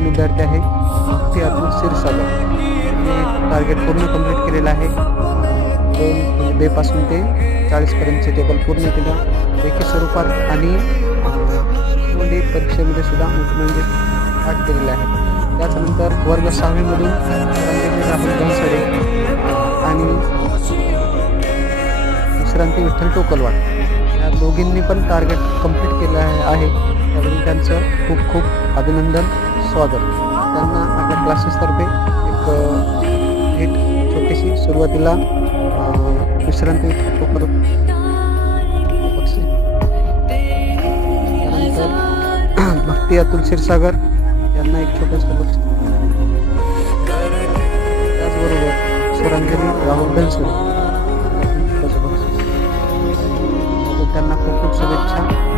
वर्षाचा विद्यार्थी आहे भक्ती अतुल क्षीरसागर. टार्गेट पूर्ण कंप्लीट केलेलं आहे. 2 बे पासून ते 40 पर्यंतचे टेबल पूर्ण केलं. लेखी स्वरूपात आणि परीक्षेमध्ये सुद्धा म्हणजे पाठ केलेले आहे. त्याच्यानंतर वर्ग 6वी मधून राहुल बनसडे आणि विश्रांती विठ्ठल टोकलवाड या दोघींनी पण टार्गेट कंप्लीट केलं आहे. त्याबद्दल त्यांचं खूप खूप अभिनंदन, स्वागत. त्यांना आपल्या क्लासेसतर्फे एक भेट छोटीशी सुरुवातीला विश्रांती विठ्ठल टोकलवाड, त्यानंतर भक्ती अतुल क्षीरसागर यांना एक छोटंसं बक्षीस. त्याचबरोबर स्वरांजली राहुल बनसडे त्यांना खूप खूप शुभेच्छा.